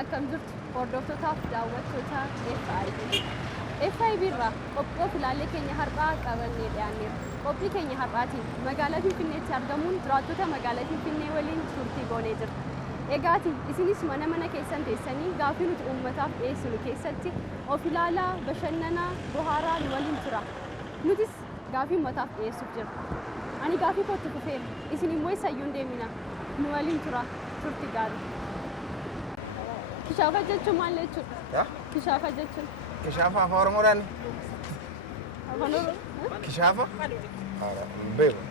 akkam jirtu hordoftotaaf daawwattoota FIB irraa qophii filaalee keenya har'aa qabannee dhiyaanneerra. Qophii keenya har'aatiin magaalaa Finfinneetti argamuun jiraattota magaalaa Finfinnee waliin turtii goonee jirra. Egaati isinis mana keessan teessanii gaaffii nuti uummataaf dhiyeessinu keessatti of ilaalaa bashannanaa bohaaraa nu waliin tura. Nutis gaaffii uummataaf dhiyeessuuf jirra. Ani gaaffii kootti kufeera. Isin immoo eessayyuu hin deemina. Nu waliin tura. Turtii gaarii. Kishaafa jechuun maal jechuudha? Kishaafa jechuun. Kishaafa afaan Oromoodhaan. Afaan Oromoo? Kishaafa? Beeku.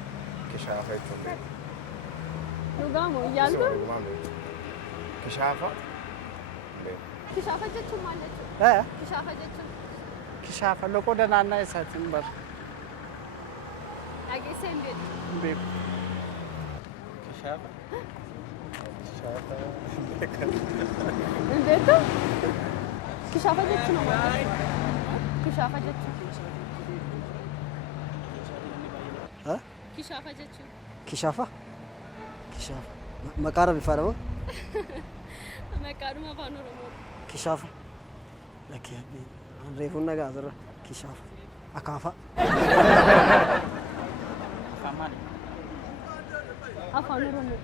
Kishaafa jechuun beeku. Dhugaa moo iyyaaltu? Kishaafa? Beeku. Kishaafa jechuun maal jechuudha? Kishaafa jechuun. Kishaafa loqoda naannaa isaatiin bara. Dhageessee hin beektu? Beeku. Kishaafa? Kishaafa? Hin beektu? Kishaafa jechuun maal? Kishaafa jechuun. Kishaafa jechuun. Kishaafa? Kishaafa. Maqaa bifaadha moo? Maqaadhuma afaan Oromoo. Kishaafa. Lakkee reefuun nagaa asirra. Kishaafa. Akaafa. Afaan maali? Afaan Oromoo.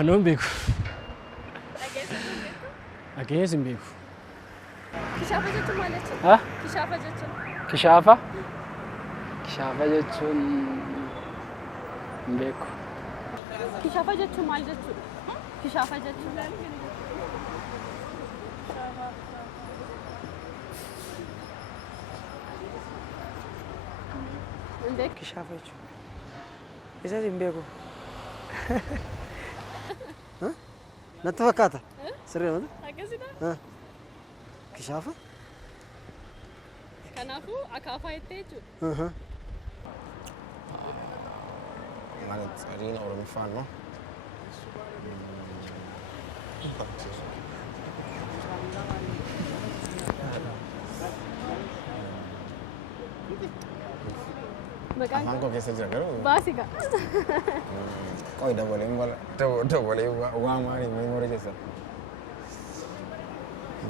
Anuun beeku. Dhageessee hin beeku. Kishaafa jechuun maal jechuudha? Kishaafa jechuun. Kishaafa? Kishaafa jechuun hin beeku. Kishaafa jechuun maal jechuudha? Kishaafa jechuun. Kishaafa jechuun. Isas hin beeku. Natti fakkaata. Sirrii mata? Akkasittaa? Kishaafa? Kanaafuu akaafaa jettee jechuudha. Manitsariin Oromiffaan moo? Afaan koo keessa jira garuu. Baasiga. Qoy dabalee waa maali meemorii keessa.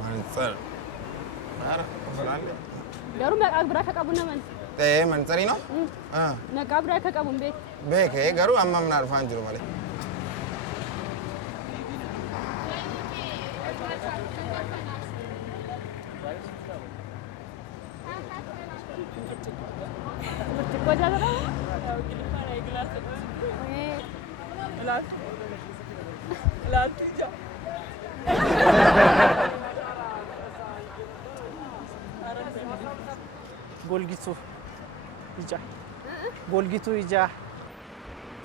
Manitsar. Maara ofalaalle. Garuu maqaa biraa akka qabu naman. Manitsariinoo? Maqaa biraa akka qabu hin beeku. Beekee garuu amma naa dhufaan jiru malee. Burcuqqoo jaalladhaa? Golgituu ija. Golgituu ija.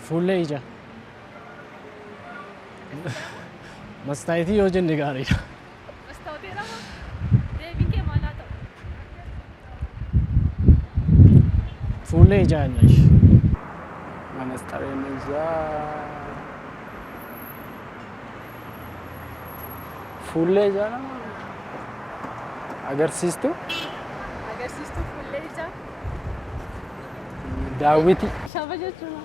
Fuullee ija. Mastaayitii yoo jenne gaariidha. Mastaayitii lama deebiin kee maal haa ta'u? Fuullee ijaa jennash. Manastareen ijaa. Fuullee ijaa nama. Agarsiistuu? Agarsiistuu fuullee ijaa. Daawwiti. Kishaafa jechuun.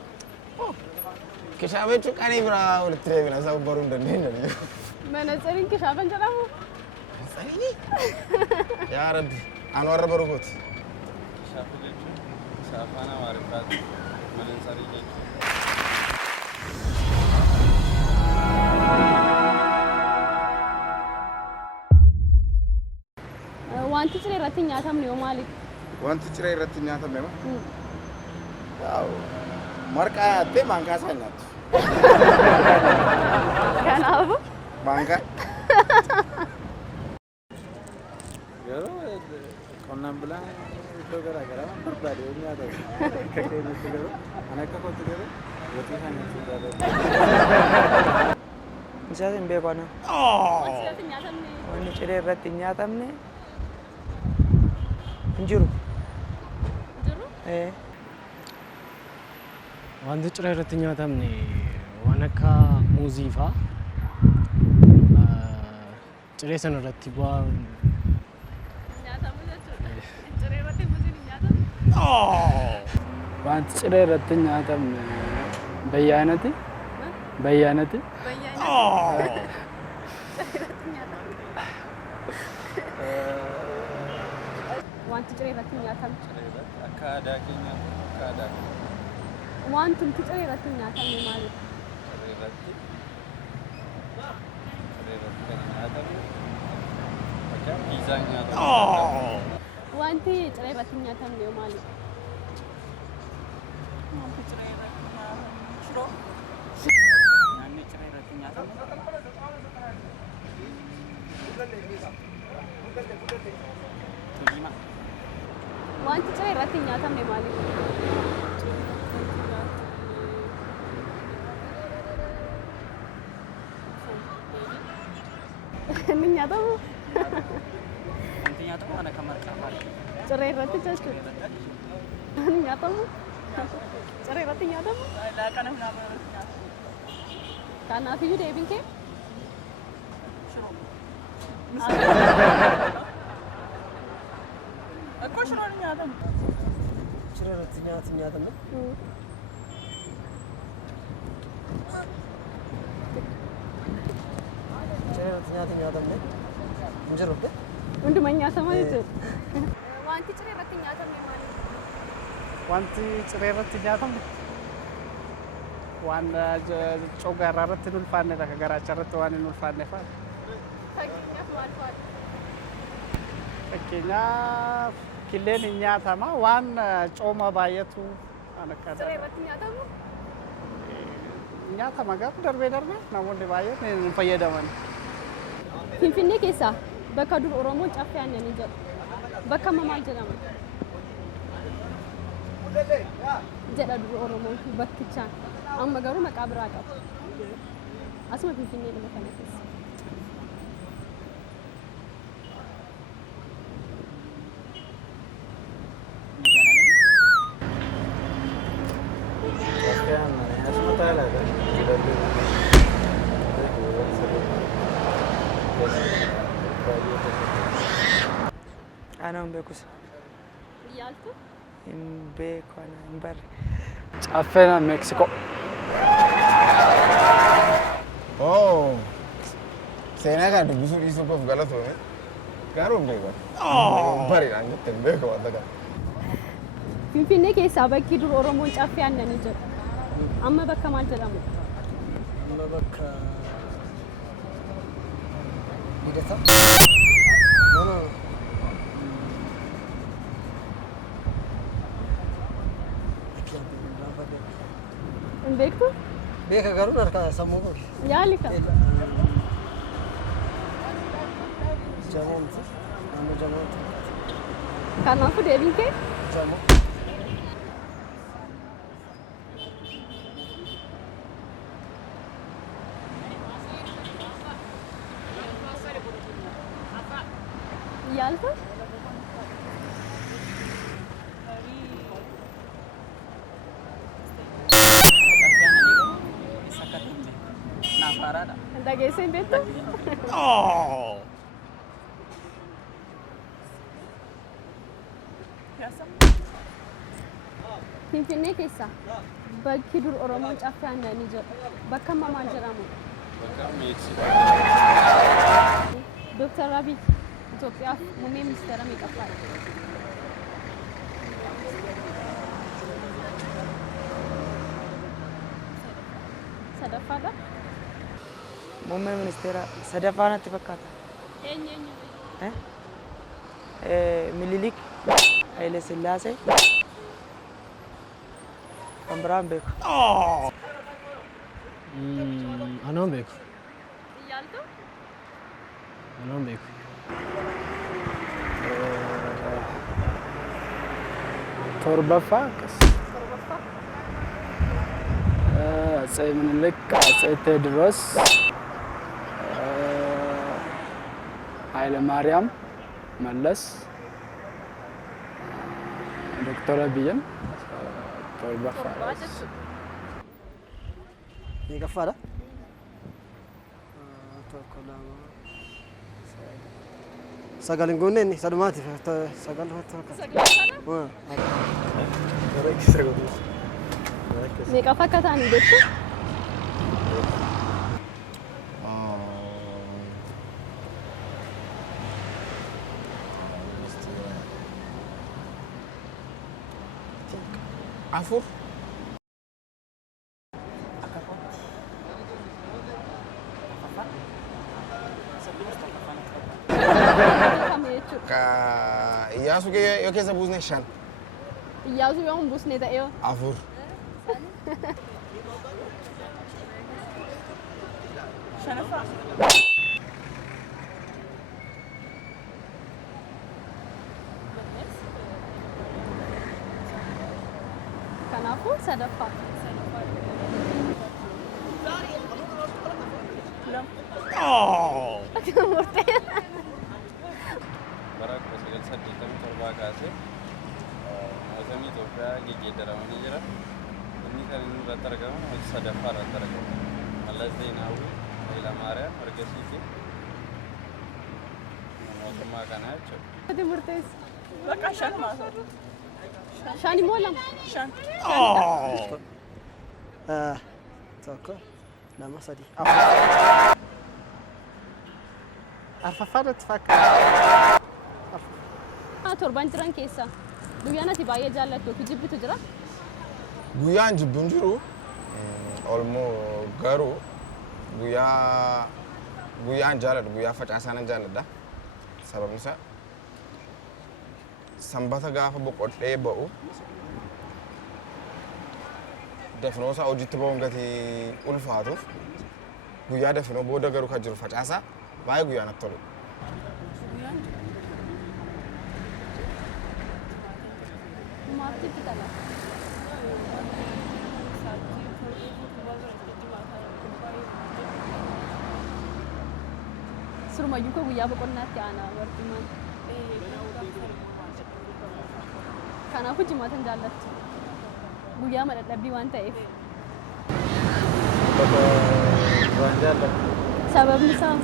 Kishaafa jechuun qanii biraa walitti deebina isa baruu hin dandeenye. Manatsariin kishaafa jedhamu. Manatsariini? Yaa Rabbi, ani warra baruu kooti. Kishaafa jechuun kishaafa nama ariifaati. Manatsarii jechuun. Wanti ciree irratti nyaatamne yoo maali? Wanti ciree irratti nyaatamne moo? Marqaa nyaattee maankaa isaa nyaattu. Kanaafuu? Maankaa. Garuu qonnaan bulaan iddoo garaa garaa barbaade yoo nyaatamu akka keenyatti garuu ani akka kootti garuu gatii isaa nyaachuu jaalladha. Isas hin beeku ana. Wanti irratti nyaatamne? Wanni ciree irratti hin nyaatamne hin jiru. Jiru? Wanti ciree irratti nyaatamne waan akka muuzii fa'aa ciree sana irratti bu'aa. Nyaatamu jechuudha. Ciree irratti muziin hin nyaatamu? Wanti ciree irratti nyaatamne Beyyanati? Beyyanati? Wanti ciree irratti nyaatamu. Akka aadaa keenya akka aadaa keenya. Wantumti ciree irratti nyaatamu maali? Ciree irratti kan nyaatamu akka piizaa nyaatamu. Wanti ciree irratti nyaatamu maali? Wanti ciree irratti nyaatamu shiroo. Nyaanni ciree irratti nyaatamu. Tuliima. Wanti ciree irratti nyaatamu maali? Inni nyaatamu? Wanti nyaatamu ana kan marqaa maali? Ciree irratti jechuudha. Inni nyaatamu? Ciree irratti nyaatamu? Laaqana hundaa irratti nyaatamu. Kanaaf iyyuu deebiin kee? Shiroo. Akkoo shiroon nyaatamu. Ciree irratti nyaatamu. Ciree irratti nyaatamu. Injiru be? Hunduma nyaatama jechuudha. Wanti ciree irratti nyaatamu maali? Wanti ciree irratti nyaatamu waan coggaarraa irratti hin ulfaannedha. Akka garaacha irratti waan hin ulfaanne fa'a. Fakkeenyaaf maal fa'a? Fakkeenyaaf killeen hin nyaatama waan cooma baay'atu waan akka Ciree irratti nyaatamu? nyaatama gaafa darbee namoonni baay'een hin fayyadaman. Finfinnee keessaa bakka dur Oromoon caffee aannanii jedhu. Bakka amma maal jedhama? Jedha dur Oromoon bakkichaan. Amma garuu maqaa biraa qaba. Asuma Finfinnee lama kana keessa. Ana hin beekus. Yaaltu? Hin beeku ana hin barre. Caffeena Meeksikoo. Oh, seenaa kan dubbisuu dhiisuu koof galatoome. Garuu beeku. Bareedhaan jettee beeku wanta kana. Finfinnee keessaa bakki dur Oromoon caffee aannanii jedhu. Amma bakka maal jedhamu? Amma bakka hidhata. Hin beektu? Beeka garuu harka sammuu qabu. Yaali ka? Jamoomti. Amma jamoomti. Kanaafuu deebiin kee? Jamoo. Yaaltu? Naafaraadha. Dhageessee hin beektu? Finfinnee keessaa bakki dur Oromoon caffee aannanii jedhu. Bakka amma maal jedhamu? Bakka Meeksikoo. Dooktar Abiy Itoophiyaaf muummee ministeera meeqaffaadha? Sadaffaadha? Muummee ministeera sadaffaa natti fakkaata. Eenyu? Minilik Haile Sillaasee kan biraan beeku. Anaan beeku. Yaaltu? Anaan beeku. Torbaffaa akkas. Torbaffaa? Atsee Minilik, Atsee Teediroos, Haile Maariyaam, Mallas, Dooktar Abiyyiin torbaffaa. Torbaa jechuudha. Meeqaffaadha? Tokko lama. Sagal hin goone inni sadumaatiif sagal Saglaffaadha? Gara eeggisa godhuus. Meeqa fakkaatan jettu? Afur. Kam jechuudha. Ka Iyyasu yoo keessa buusne shan. Iyyaasuu yoo hin buusne ta'ee Afur. Shanaffaa. kanaafuu sadaffaa. Murtee. Bara 1987 kaasee mootummaan Itoophiyaa geggeeddaramanii jira. Inni kan inni irratti argamu sadaffaa irratti argamu. Mallas Zeenaawwi Hayilamaariyaam ergasiitii mootummaa kanaa jechuudha. Ati murteessi. Bakka shan maasoo. Shan immoo lama. Shan. Tokko, lama, sadii, Arfaffaa irratti fakkaata. Torban jiran keessa guyyaan ati baay'ee jaallattu fi jibbitu jira. Guyyaan jibbuun jiru olmoo garuu guyyaan jaalladhu guyyaa facaasaan jaalladha. Sababni isaa sanbata gaafa boqodhee ba'u dafinoo isaa hojiitti ba'uun gatii ulfaatuuf guyyaa dafinoo booda garuu kan jiru facaasaa baay'ee guyyaa natti tolu. Maaf jibbi qaba. Surumayyuu koo guyyaa boqonnaatti aanaa wartumaan. Kanaafuu jimaatan jaallattu. Guyyaa madhadhabbii waan ta'eef. Waan jaalladhu. Sababni isaa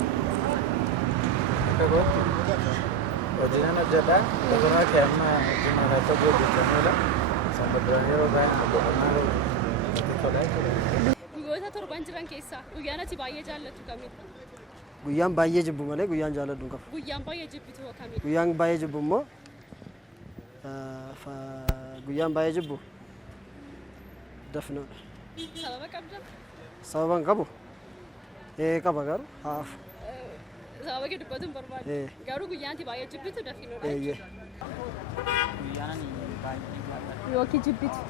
Hojiin hojjedhaa lafa kee amma jimaata hojjetamudha. Sanbataan yeroo baay'ee boqonnaa tola jechuudha. guyyoota torban jiran keessaa guyyaan ati baay'ee jaallattu kamidha? Guyyaan baay'ee jibbu malee guyyaan jaalladhu hin qabu. Guyyaan baay'ee jibbitu kamidha? Guyyaan baay'ee jibbu immoo guyyaan baay'ee jibbu dafnoodha. Sababa qabda? Sababa hin qabu. Qaba garuu haaf. Sababa kee dubbatuun barbaadu. Garuu guyyaan ati baay'ee jibbitu dafinoodha. Guyyaan baay'ee jaalladhu. Yookiin jibbitu?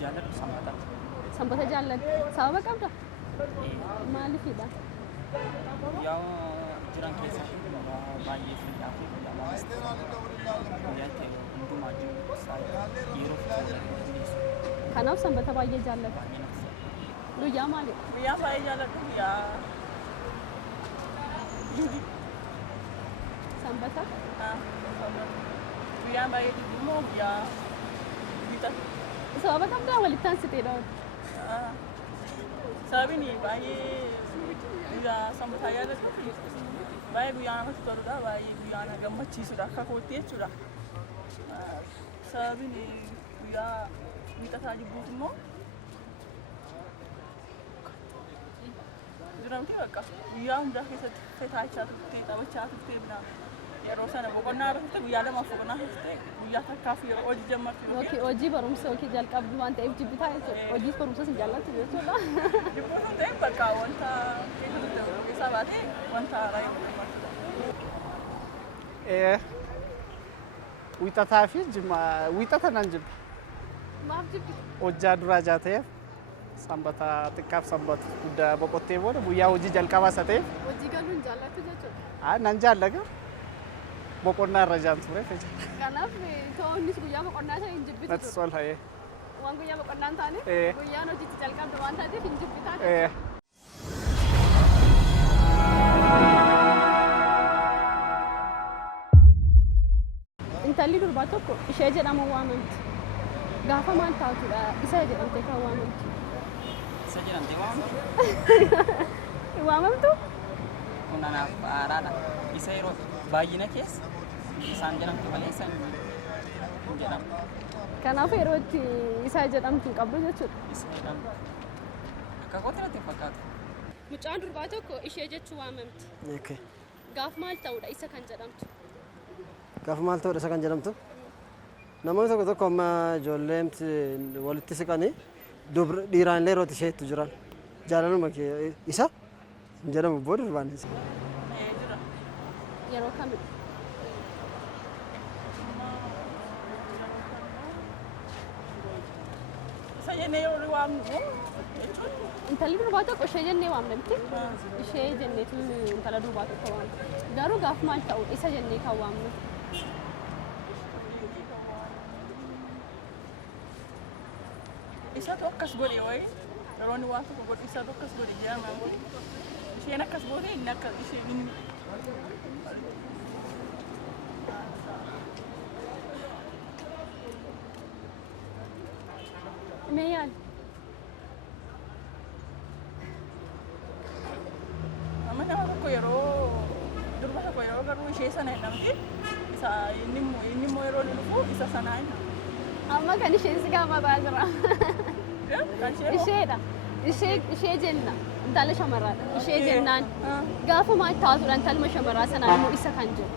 Jaalladhu sanbata. Sanbata jaalladhu. Sababa qabda? Maaliifidha? Guyyaa jiran keessaa baay'ee fayyaa fi guyyaa ta'e hundumaa jiru yeroo Kanaaf sanbata baay'ee jaalladhu. Guyyaa maali? guyyaa baay'ee jaalladhu guyyaa Sanbata? guyyaa baay'ee jibbu immoo guyyaa bitaa. Sababa qabdaa walitti aansiteedha. Sababni baay'ee guyyaa sanbataa jaalladhu baay'ee guyyaa namatti toludha baay'ee guyyaa na gammachiisudha akka kootti jechuudha. Sababni guyyaa bitaa jibbuutu immoo jiramti bakka guyyaa hundaa keessatti fetaachaa turte taphachaa turte yeroo sana boqonnaa irratti guyyaa lamaaf boqonnaa turte guyyaa takkaaf yeroo hojii jammartu Yookiin hojii barumsa yookiin jalqabdu waan ta'eef jibbitaa jechuudha. Hojii barumsas hin jaallattu jechuudha. jibbuutu ta'e bakka wanta keessaa baatee wanta raayyaa Wixataa fi wixata nan jibba. Maaf jibbitu? Hojjaa duraa jaa ta'eef sanbata xiqqaaf sanbata guddaa boqottee booda guyyaa hojii jalqabaa isa ta'eef Hojii galuu hin jaallattu jechuudha. nan jaallaga boqonnaa irra jaan ture feja. Kanaaf to'onnis guyyaa boqonnaa ta'e hin jibbitu Natti ture. sol hayee. Waan guyyaa boqonnaa hin taane guyyaan hojiitti jalqabdu waan taateef hin jibbitaa. Intalli durbaa tokko ishee jedhamu waamamti. Gaafa maal taatudha isa jedhamtee kan waamamti. isa jedhamtee waamamtu Waamamtu? kun anaaf haaraadha isa yeroo baay'ina keessa isaan jedhamtu malee isaan Kanaafuu yeroo itti isaa jedhamtu hin qabdu jechuudha. Akka kootti natti fakkaata. Mucaan durbaa tokko ishee jechuu waamamti. Okay. Gaaf maal ta'uudha isa kan jedhamtu? Gaafa maal ta'uudha isa kan jedhamtu? Namoonni tokko amma ijoolleemti walitti siqanii dhiiraan illee yeroo isheetti jiran jaalaluma isa hin jedhamu booda durbaanis. Yeroo kamidha? Isa jennee yoo waamnu Intalli durbaa tokko ishee jennee waamnamti. Ishee jenneetu intala durbaa tokko waamna. Garuu gaaf maal ta'uudha isa jennee kan waamnu? isa tokkas godhe wayi yeroo inni waan tokko godhe isa tokkas godhe jedhama isheen akkas goote inni akka isheen inni Meeyyaal? amma nama tokko yeroo durba tokko yeroo garuu ishee sana hin dhabde isa inni immoo yeroo inni dhufu isa sanaa hin Amma kan isheen si gaamataa jira. kan ishee Isheedha. Ishee jenna. Intala shamarraadha. Ishee jennaan. Gaafa maal taatudha intalma shamarraa sanaan immoo isa kan jiru.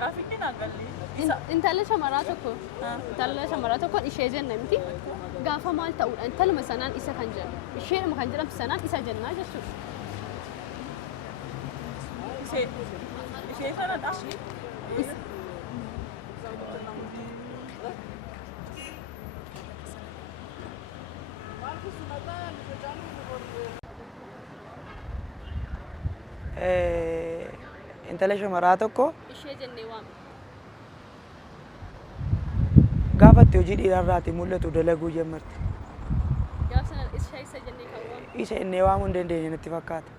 gaafiin agalli Intala shamarraa tokko ishee jenna miti. Gaafa maal ta'udha intalma sanaan isa kan jiru. Isheedhuma kan jedhamtu sanaan isa jennaa jechuudha. ishee sanadha Intala shamaraa tokko Ishee jennee waamna. gaafa itti hojii dhiirarraati mul'atu dalaguu jalqabdi. Gaafa sana ishee isa jennee kan waamnu. Isa innee waamuu hin dandeenye natti fakkaata.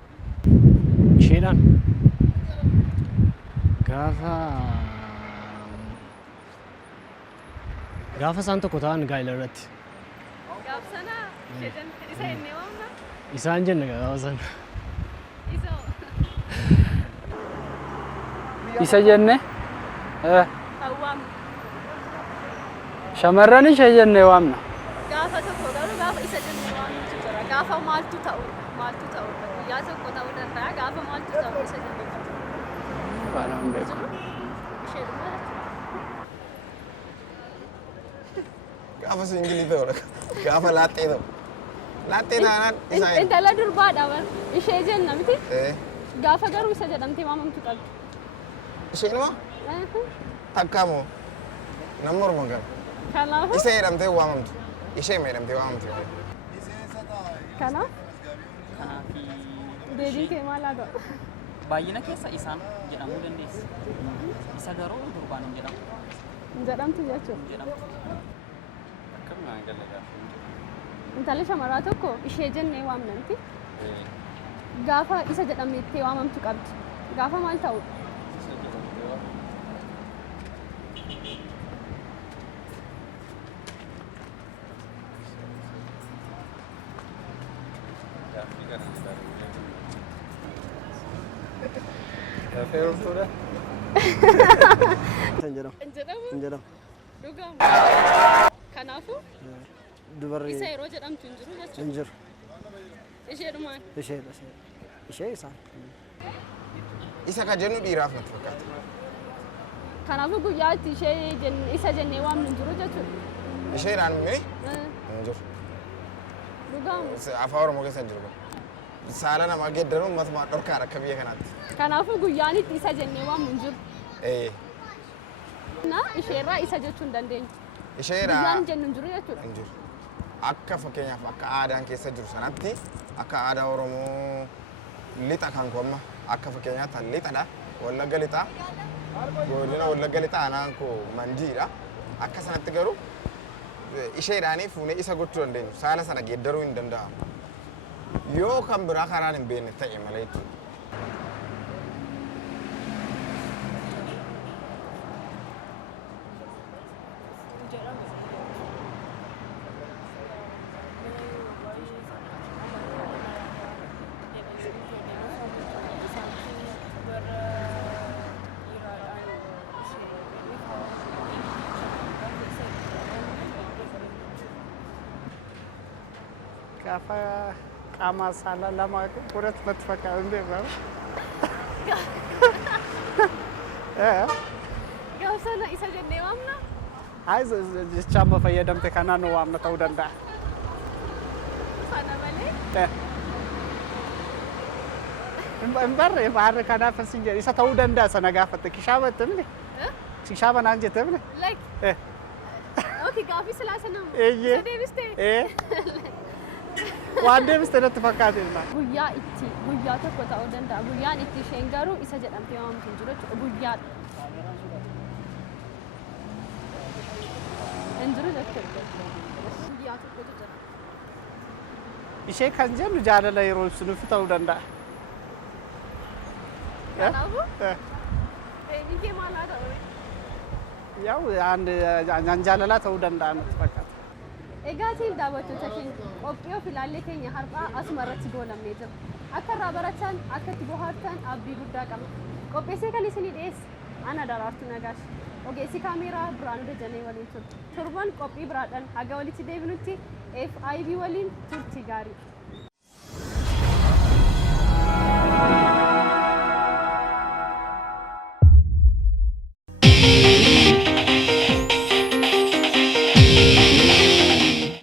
Isheedhaan gaafa isaan tokko ta'an gaa'ela irratti Gaafa sana ishee jennee isa jennee waamna. isaan jenna gaafa sana. Isa Isa jenne kan waamnu. shamarran ishee jennee waamna. Gaafa tokko garuu gaafa isa jennee waamnutu jira. Gaafa maaltu ta'u guyyaa tokko ta'uu danda'a. Gaafa maaltu ta'u isa jennee waamna. Waan hin beeku. Isheedhuma Gaafa singilii ta'udha. Gaafa laaxxee ta'u. Laaxxee taanaan isaa hin. intala durbaadha bar. Ishee jenna miti. Eh, Gaafa garuu isa jedhamtee waamamtu qabdi. isheenuma takkaamoo namni orma gana. Kanaafuu Isa jedhamtee waamamtu. Ishee jedhamtee waamamtu. kanaaf Kanaafi deebiin kee maal haa ta'u? baay'ina keessa isaan jedhamuu dandeessi. Isa garuu durbaan hin jedhamu. Hin jedhamtu jechuudha. Jedhamtu. Intalli shamaraa tokko ishee jennee waamnamti. Gaafa isa jedhamtee waamamtu qabdi. Gaafa maal ta'u? Kan jedhamu. Hin jedhamu. Kan jedhamu. Dhugamu. Kanaafuu Dubarri isa yeroo jedhamtu hin jiru jechuudha. hin jiru. Isheedhumaan. Ishee isaan. Isa ka jennu dhiiraaf natti fakkaata. Kanaafuu guyyaatti isa jennee waamnu hin jiru jechuudha. Isheedhaan mini Eh, hin jiru. Dhugamu. Afaan Oromoo keessa hin jiru. Saala namaa geeddaruun matumaa dhorkaadha akka biyya kanaatti. Kanaafuu guyyaanitti isa jennee waamnu hin jiru. Eh, Na isheerraa isa jechuu hin dandeenyu. isheedhaa Guyyaan jennu hin jiru jechuudha. hin jiru. Akka fakkeenyaaf akka aadaan keessa jiru sanatti akka aadaa Oromoo lixa kan koomma akka fakkeenyaatti kan lixadha. Wallagga lixaa. Godina Wallagga lixaa anaan koo mandiidha. Akka sanatti garuu isheedhaanii fuunee isa gochuu dandeenyu. Saala sana geeddaruu hin danda'amu. Yoo kan biraa karaan hin beekne ta'e malee jechuudha. Gaafa qaama saalaa lama godhatu natti fakkaata hin beeku. Gaafsana isa jennee waamna. Hai jecha amma fayyadamte kanaan waamna ta'uu danda'a. Sana malee. Hin barre baarre kanaaf sin jedhe isa ta'uu danda'a sana gaafatte kishaaba jettamne. Kishaaba naan jettamne. Like. Okay, gaafii silaasa namu. Eeyyee. Deebiste. Waan deebiste natti fakkaate ilma. Guyyaa tokko ta'uu danda'a. Guyyaan itti isheen garuu isa jedhamtee waamamtu hin jiru jechuudha. Guyyaadha. Hin jiru jechuudha. Guyyaa tokkotu jira. Ishee kan jennu jaalala yeroo ibsinuuf ta'uu danda'a. Kanaafuu? Eenyunkee maal haa ta'u? Yaa'u jaalalaa ta'uu danda'a natti fakkaata. Egaatiin daawwattoota keenya qophii of ilaallee keenya har'aa asuma irratti goolabnee jira. Akka irraa baratan akka itti bohaartan abdii guddaa qaba. Qopheessee kan isinii dhiyeesse ana Daraartuu Nagaash. Ogeessi kaameeraa Biraanuu Dajanee waliin ture. Torban qophii biraadhaan haga walitti deebinutti FIB waliin turtii gaarii.